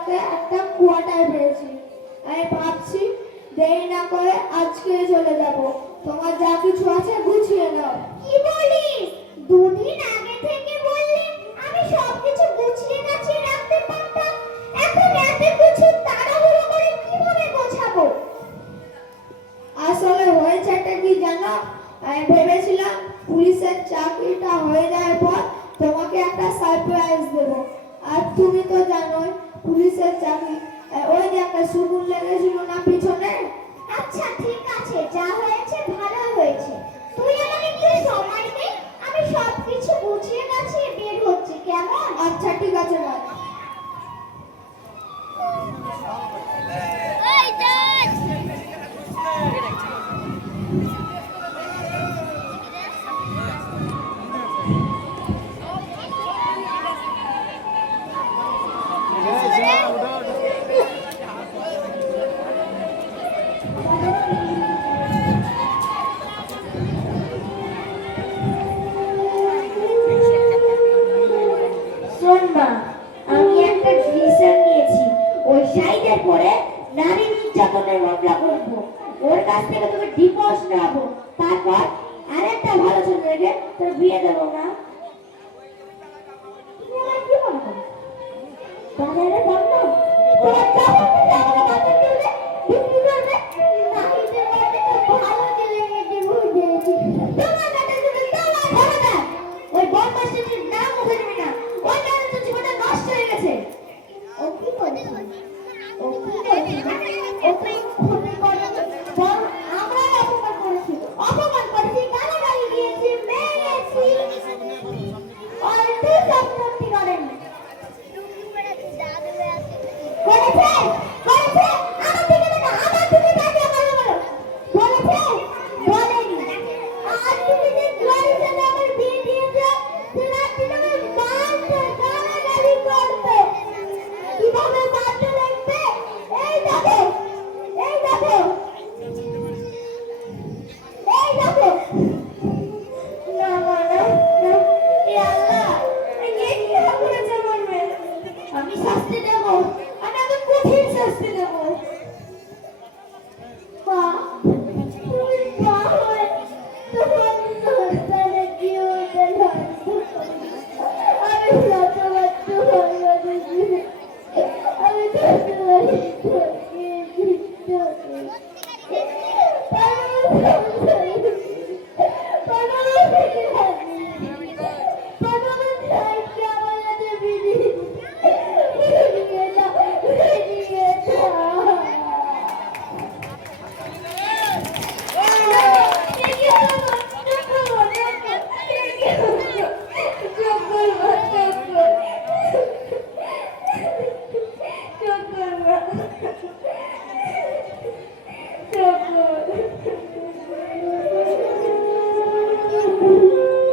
আমাকে একটা কোয়ার্টার পেয়েছি। আমি ভাবছি দেরি না করে আজকে চলে যাব। তোমার যা কিছু আছে গুছিয়ে নাও। কি বলিস? দুদিন আগে থেকে বললে আমি সবকিছু গুছিয়ে গাছিয়ে রাখতে পারতাম। এখন এত কিছু তাড়াহুড়ো করে কিভাবে গোছাবো? আসলে হয়েছেটা কি জানো, আমি ভেবেছিলাম পুলিশের চাকরিটা হয়ে যাওয়ার পর তোমাকে একটা সারপ্রাইজ দেবো। আর তুমি তো জানোই পুলিশের চাকরি, ওই যে একটা সুগুন লেগেছিল না পিছনে। আচ্ছা ঠিক আছে, যা হয়েছে ভালো হয়েছে। তুই আমাকে একটু সময় দে, আমি সবকিছু গুছিয়ে গাছিয়ে বের হচ্ছি, কেমন? আচ্ছা ঠিক আছে না। শোন মা, আমি একটা ডিসিশন নিয়েছি। ওই সাইডের পরে নারী নির্যাতনের মামলা করবো। ওর কাছ থেকে তোকে ডিভোর্স নেবো, তারপর আরেকটা ভালো ছেলে দেখে তোর বিয়ে দেবো। না তুমি আমার কি মনে করো? বাজারে বন্ধ তোমার চাকরি আমাকে বাজার দিলে বিক্রি করবে। নারীদের কাছে তো ভালো ছেলে মেয়ে ডিভোর্স দিয়েছি। তোমার কাছে শুধু তোমার ক্ষমতা। ওই বদমাশটির নাম মুখে নিবি না, ওই কারণে তো জীবনটা নষ্ট হয়ে গেছে। ও কি করেছে? ও কি করেছে? ও তো খুবই করেছে। বরং আমরাই অপমান করেছি, অপমান করেছি, গালাগালি দিয়েছি, মেরেছি। অল্পে সব মুক্তি করেন করেছে করেছে। আমার দিকে দেখো, আমার দিকে তাকিয়ে কথা বলো। বলেছে বলেনি। আর তুমি যে জোয়ারি ছেলে আমার বিয়ে দিয়েছো, সে রাত্রি আমার মারতো, গালাগালি করতো। কিভাবে মারতো দেখবে? এই দেখো, এই দেখো, এই দেখো। না মা, না, না। এ আল্লাহ, এ কি করেছে আমার মেয়ে? আমি শাস্তি দেবো, আমি ওকে কঠিন শাস্তি দেবো।